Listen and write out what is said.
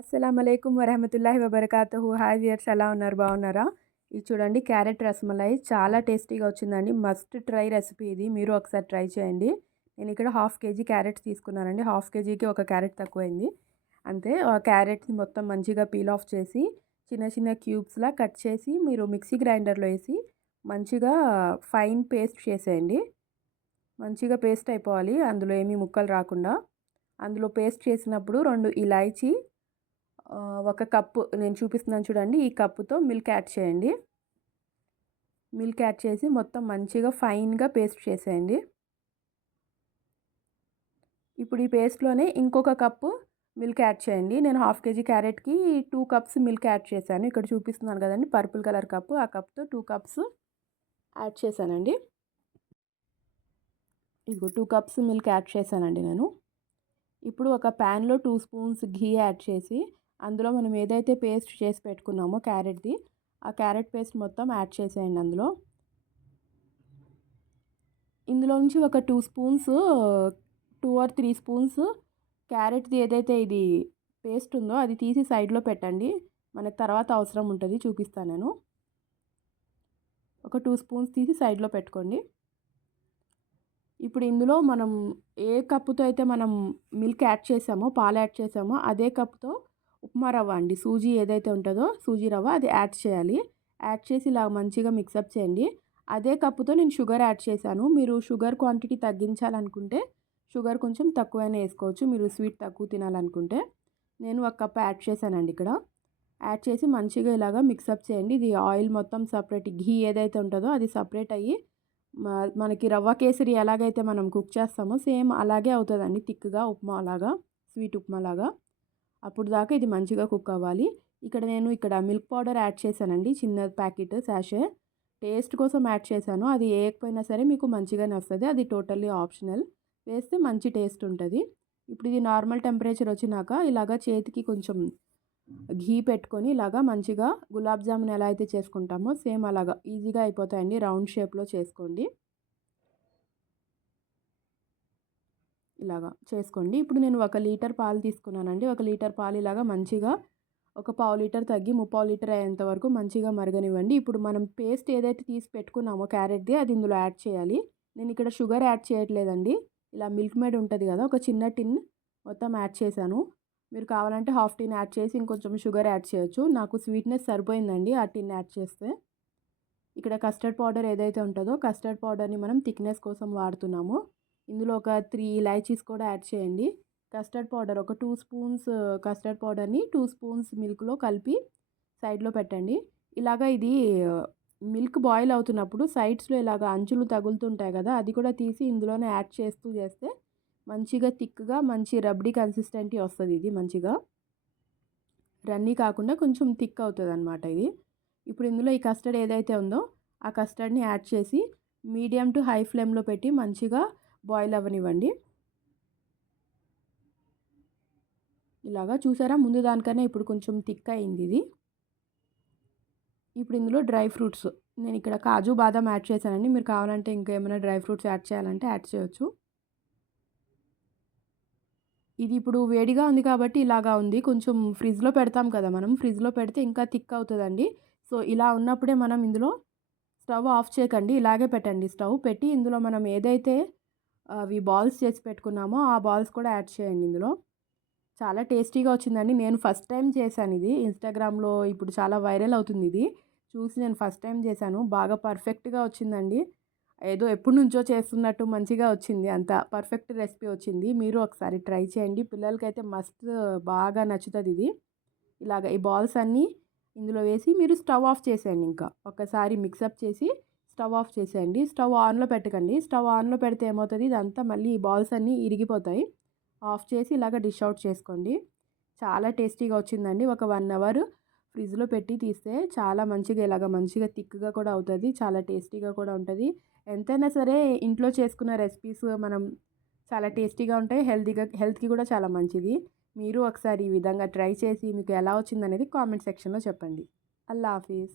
అస్సలాముఅలైకుం వరహమతుల్లాహి వబరకాతుహు. Hi viewers, ఎలా ఉన్నారు? బాగున్నారా? ఇది చూడండి, క్యారెట్ రసమలై చాలా టేస్టీగా వచ్చిందండి. మస్ట్ ట్రై రెసిపీ ఇది. మీరు ఒకసారి ట్రై చేయండి. నేను ఇక్కడ హాఫ్ కేజీ క్యారెట్స్ తీసుకున్నానండి. హాఫ్ కేజీకి ఒక క్యారెట్ తక్కువైంది అంతే. ఆ క్యారెట్ని మొత్తం మంచిగా పీల్ ఆఫ్ చేసి చిన్న చిన్న క్యూబ్స్లా కట్ చేసి మీరు మిక్సీ గ్రైండర్లో వేసి మంచిగా ఫైన్ పేస్ట్ చేసేయండి. మంచిగా పేస్ట్ అయిపోవాలి, అందులో ఏమీ ముక్కలు రాకుండా. అందులో పేస్ట్ చేసినప్పుడు 2 ఇలాచీ, ఒక కప్పు నేను చూపిస్తున్నాను చూడండి, ఈ కప్పుతో మిల్క్ యాడ్ చేయండి. మిల్క్ యాడ్ చేసి మొత్తం మంచిగా ఫైన్గా పేస్ట్ చేసేయండి. ఇప్పుడు ఈ పేస్ట్లోనే ఇంకొక కప్పు మిల్క్ యాడ్ చేయండి. నేను హాఫ్ కేజీ క్యారెట్కి 2 కప్స్ మిల్క్ యాడ్ చేశాను. ఇక్కడ చూపిస్తున్నాను కదండి, పర్పుల్ కలర్ కప్పు, ఆ కప్తో 2 కప్స్ యాడ్ చేశానండి. ఇదిగో 2 కప్స్ మిల్క్ యాడ్ చేశానండి నేను. ఇప్పుడు ఒక ప్యాన్లో 2 స్పూన్స్ ఘీ యాడ్ చేసి అందులో మనం ఏదైతే పేస్ట్ చేసి పెట్టుకున్నామో క్యారెట్ది, ఆ క్యారెట్ పేస్ట్ మొత్తం యాడ్ చేసేయండి. ఇందులో నుంచి ఒక 2 స్పూన్స్ 2 ఆర్ 3 స్పూన్స్ క్యారెట్ది ఏదైతే ఇది పేస్ట్ ఉందో అది తీసి సైడ్లో పెట్టండి. మనకు తర్వాత అవసరం ఉంటుంది, చూపిస్తాను నేను. ఒక 2 స్పూన్స్ తీసి సైడ్లో పెట్టుకోండి. ఇప్పుడు ఇందులో మనం ఏ కప్పుతో అయితే మనం మిల్క్ యాడ్ చేసామో, పాలు యాడ్ చేసామో, అదే కప్తో ఉప్మా రవ్వ అండి, సూజీ ఏదైతే ఉంటుందో సూజీ రవ్వ, అది యాడ్ చేయాలి. యాడ్ చేసి ఇలా మంచిగా మిక్సప్ చేయండి. అదే కప్పుతో నేను షుగర్ యాడ్ చేశాను. మీరు షుగర్ క్వాంటిటీ తగ్గించాలనుకుంటే షుగర్ కొంచెం తక్కువైనా వేసుకోవచ్చు, మీరు స్వీట్ తక్కువ తినాలనుకుంటే. నేను 1 కప్ యాడ్ చేశానండి ఇక్కడ. యాడ్ చేసి మంచిగా ఇలాగా మిక్సప్ చేయండి. ఇది ఆయిల్ మొత్తం సపరేట్, ఘీ ఏదైతే ఉంటుందో అది సపరేట్ అయ్యి మనకి రవ్వ కేసరి ఎలాగైతే మనం కుక్ చేస్తామో సేమ్ అలాగే అవుతుందండి, థిక్గా ఉప్మా లాగా, స్వీట్ ఉప్మా లాగా. అప్పుడు దాకా ఇది మంచిగా కుక్ అవ్వాలి. నేను మిల్క్ పౌడర్ యాడ్ చేశానండి, చిన్న ప్యాకెట్ శాషే. టేస్ట్ కోసం యాడ్ చేశాను. అది వేయకపోయినా సరే మీకు మంచిగానే వస్తుంది, అది టోటల్లీ ఆప్షనల్. వేస్తే మంచి టేస్ట్ ఉంటుంది. ఇప్పుడు ఇది నార్మల్ టెంపరేచర్ వచ్చినాక ఇలాగ చేతికి కొంచెం ఘీ పెట్టుకొని ఇలాగా మంచిగా గులాబ్ జామున్ ఎలా అయితే చేసుకుంటామో సేమ్ అలాగా ఈజీగా అయిపోతాయండి. రౌండ్ షేప్లో చేసుకోండి, ఇలాగా చేసుకోండి. ఇప్పుడు నేను 1 లీటర్ పాలు తీసుకున్నానండి. 1 లీటర్ పాలు ఇలాగా మంచిగా ఒక పావు లీటర్ తగ్గి 3/4 లీటర్ అయ్యేంత వరకు మంచిగా మరగనివ్వండి. ఇప్పుడు మనం పేస్ట్ ఏదైతే తీసి పెట్టుకున్నామో క్యారెట్ది, అది ఇందులో యాడ్ చేయాలి. నేను ఇక్కడ షుగర్ యాడ్ చేయట్లేదండి, ఇలా మిల్క్ మేడ్ ఉంటుంది కదా, ఒక చిన్న టిన్ మొత్తం యాడ్ చేశాను. మీరు కావాలంటే హాఫ్ టిన్ యాడ్ చేసి ఇంకొంచెం షుగర్ యాడ్ చేయొచ్చు. నాకు స్వీట్నెస్ సరిపోయిందండి ఆ టిన్ యాడ్ చేస్తే. ఇక్కడ కస్టర్డ్ పౌడర్ ఏదైతే ఉంటుందో కస్టర్డ్ పౌడర్ని మనం థిక్నెస్ కోసం వాడుతున్నాము. ఇందులో ఒక 3 ఇలాచీస్ కూడా యాడ్ చేయండి. కస్టర్డ్ పౌడర్ ఒక 2 స్పూన్స్ కస్టర్డ్ పౌడర్ని 2 స్పూన్స్ మిల్క్లో కలిపి సైడ్లో పెట్టండి. ఇలాగా ఇది మిల్క్ బాయిల్ అవుతున్నప్పుడు సైడ్స్లో ఇలాగ అంచులు తగులుతుంటాయి కదా, అది కూడా తీసి ఇందులోనే యాడ్ చేస్తూ చేస్తే మంచిగా థిక్గా మంచి రబ్డీ కన్సిస్టెన్సీ వస్తుంది. ఇది మంచిగా రన్నీ కాకుండా కొంచెం థిక్ అవుతుంది అనమాట ఇది. ఇప్పుడు ఇందులో ఈ కస్టర్డ్ ఏదైతే ఉందో ఆ కస్టర్డ్ని యాడ్ చేసి మీడియం టు హై ఫ్లేమ్లో పెట్టి మంచిగా బాయిల్ అవ్వనివ్వండి. ఇలాగా చూసారా, ముందు దానికన్నా ఇప్పుడు కొంచెం థిక్ అయింది ఇది. ఇప్పుడు ఇందులో డ్రై ఫ్రూట్స్, నేను ఇక్కడ కాజు బాదం యాడ్ చేశానండి. మీరు కావాలంటే ఇంకా ఏమైనా డ్రై ఫ్రూట్స్ యాడ్ చేయాలంటే యాడ్ చేయొచ్చు. ఇది ఇప్పుడు వేడిగా ఉంది కాబట్టి ఇలాగా ఉంది. కొంచెం ఫ్రిడ్జ్లో పెడతాం కదా మనం, ఫ్రిడ్జ్లో పెడితే ఇంకా థిక్ అవుతుందండి. సో ఇలా ఉన్నప్పుడే మనం ఇందులో స్టవ్ ఆఫ్ చేయకండి, ఇలాగే పెట్టండి. స్టవ్ పెట్టి ఇందులో మనం ఏదైతే అవి బాల్స్ చేసి పెట్టుకున్నామో ఆ బాల్స్ కూడా యాడ్ చేయండి ఇందులో. చాలా టేస్టీగా వచ్చిందండి. నేను ఫస్ట్ టైం చేశాను ఇది. ఇన్స్టాగ్రామ్లో ఇప్పుడు చాలా వైరల్ అవుతుంది ఇది చూసి నేను ఫస్ట్ టైం చేశాను. బాగా పర్ఫెక్ట్గా వచ్చిందండి. ఏదో ఎప్పటి నుంచో చేస్తున్నట్టు మంచిగా వచ్చింది, అంత పర్ఫెక్ట్ రెసిపీ వచ్చింది. మీరు ఒకసారి ట్రై చేయండి, పిల్లలకైతే మస్త్ బాగా నచ్చుతుంది ఇది. ఇలాగ ఈ బాల్స్ అన్నీ ఇందులో వేసి మీరు స్టవ్ ఆఫ్ చేసేయండి. ఇంకా ఒకసారి మిక్సప్ చేసి స్టవ్ ఆఫ్ చేసేయండి. స్టవ్ ఆన్లో పెట్టకండి, స్టవ్ ఆన్లో పెడితే ఏమవుతుంది, ఇదంతా మళ్ళీ ఈ బాల్స్ అన్నీ ఇరిగిపోతాయి. ఆఫ్ చేసి ఇలాగ డిష్ అవుట్ చేసుకోండి. చాలా టేస్టీగా వచ్చిందండి. ఒక 1 అవర్ ఫ్రిడ్జ్లో పెట్టి తీస్తే చాలా మంచిగా ఇలాగ మంచిగా థిక్గా కూడా అవుతుంది, చాలా టేస్టీగా కూడా ఉంటుంది. ఎంతైనా సరే ఇంట్లో చేసుకున్న రెసిపీస్ మనం చాలా టేస్టీగా ఉంటాయి, హెల్త్కి కూడా చాలా మంచిది. మీరు ఒకసారి ఈ విధంగా ట్రై చేసి మీకు ఎలా వచ్చిందనేది కామెంట్ సెక్షన్లో చెప్పండి. అల్లా హాఫీజ్.